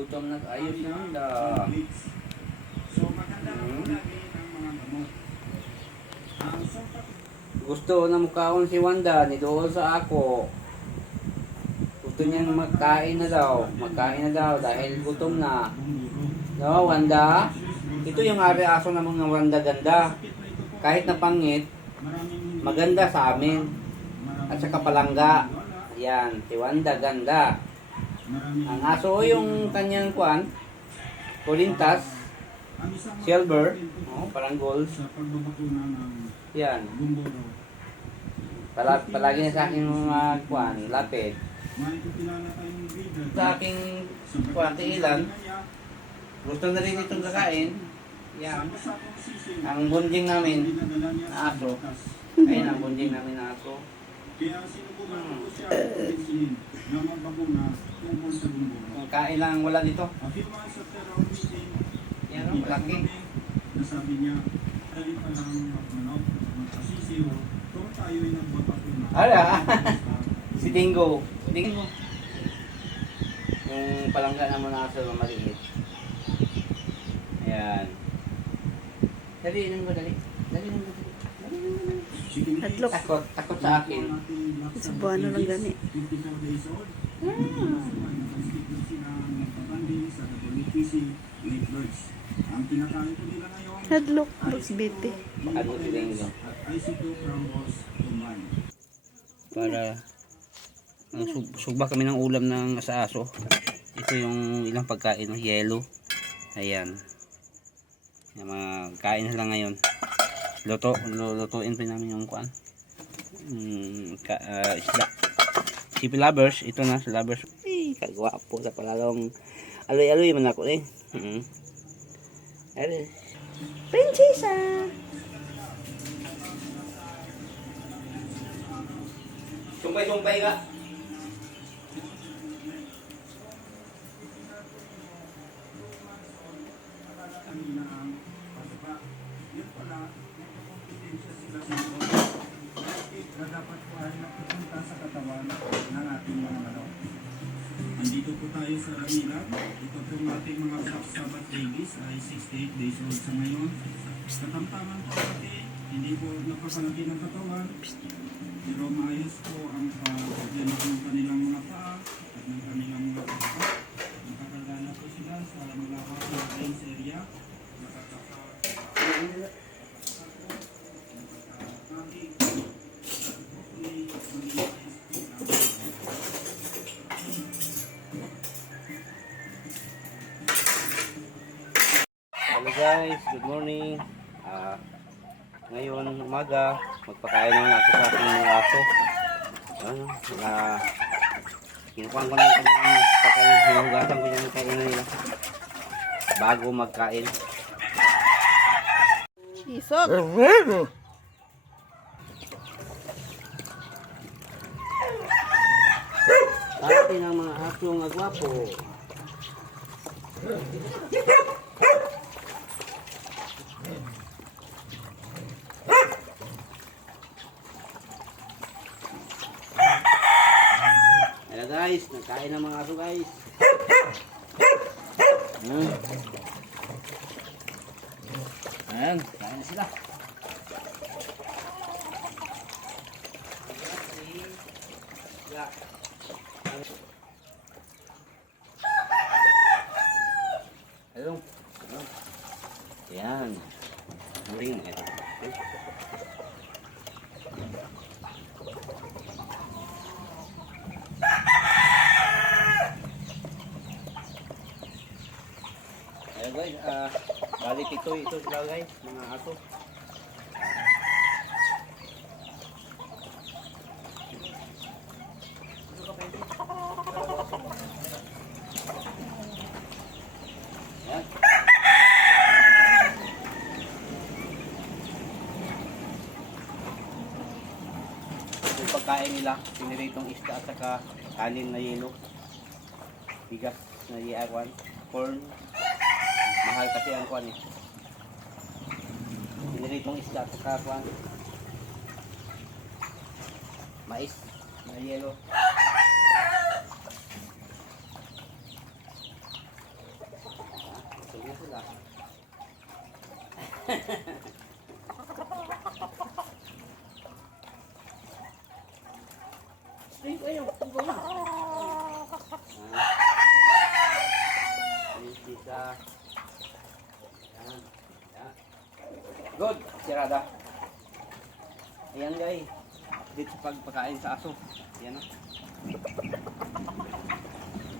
gutom na ayos na handa. So maganda na po lagi ang mga gamot. Ang Gusto na mukhaon si Wanda, ni doon sa ako. Gusto niyang magkain na daw. Magkain na daw dahil gutom na. No, Wanda? Ito yung ari-aso ng mga Wanda ganda. Kahit na pangit, maganda sa amin. At saka palangga. Yan, si Wanda ganda. Ang aso yung kanyang kwan, kulintas, ang silver, oh, parang gold. Yan. Pala, palagi na sa akin mga kwan, lapid. Sa aking kwan, tiilan, gusto na rin itong kakain. Yan. Ang bunjing namin, na aso. Ayun ang bunjing namin na aso. Kaya sinubukan ko siya kumbinsihin na magbakuna tungkol sa gumboro. Ang kain lang wala dito. Afirma sa terror meeting, Yan o, malaki. na sabi niya, dali pa lang magmanok, magpasisiyo, kung tayo'y nagbabakuna. Ala. Si Dingo. Dingo. Yung palangga na aso na maliit. Ayan. Dali, Dingo, dali. Dali, Dingo, dali. Takot, takot sa akin. Cebuano lang gani. 54 days old. Ang kinakain ko nila ngayon Hadlok. Bugs biti. Si Dingo? at IC2 Crambos combined. Para ang sug- sugba kami ng ulam ng sa aso. Ito yung ilang pagkain ng yelo. Ayan. Yung mga kain na lang ngayon. Luto, lulutuin pa namin yung kuan. Mm, ka, ah, isda. Si lovers, ito na si lovers. Ay, kagwapo sa palalong aloy-aloy man ako eh. Mm. Ay, Prinsesa! Sumpay-sumpay ka. Na dapat po ay napupunta sa katawan ng ating mga manok. Andito po tayo sa Ramilag. Ito po ating mga Black Sabbath babies ay 68 days old sa ngayon. Katamtaman po natin, hindi po napakalaki ng katawan. Pero maayos po ang pagyanak ng kanilang mga paa at ng kanilang mga paa. Hello guys, good morning. Ah, ngayon umaga, magpakain ng ako sa aking mga aso. Ano, na kinukuha ko ng kanyang pagkain, hinugasan ko yung kain nila bago magkain. Isok! Atin ang mga asong agwapo. Hello guys, nagkain ng mga aso guys. Hmm. Ayan, kain na sila. Hello. Hello. Yan. Muling na ito. Ayan guys, ah, balik ito, ito sila guys, mga aso. Yung pagkain nila, piniritong isda at saka kanin na yelo. Bigas na iagwan. Corn kasi ang kuan eh. Piniritong isda at saka kuan. Mais na yelo. Sulong sila. Ay, ayaw. Ang gawin. Ay, kita. Good. Sirada. Ayan guys. Dito sa pagpakain sa aso. Ayan o.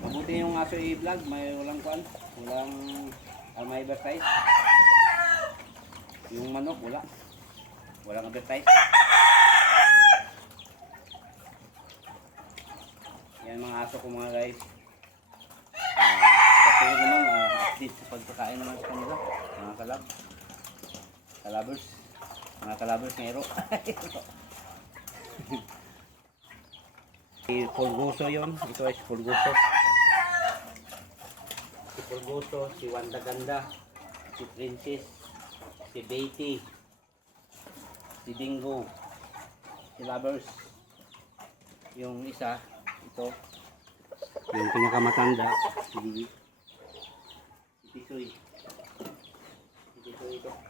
Mabuti yung aso i-vlog. May walang kwan. Walang uh, may advertise. Yung manok wala. Walang advertise. Yan mga aso ko mga guys. Kasi naman, uh, update sa pagkakain naman sa kanila. Mga kalab. Kalabers. Mga kalabers ngero. Pulguso yon Ito ay Pulguso. Si Pulguso, si Wanda Ganda, si Princess, si Betty, si Bingo, si Lovers. Yung isa, ito, yung pinakamatanda, si, dito eh. Dito eh.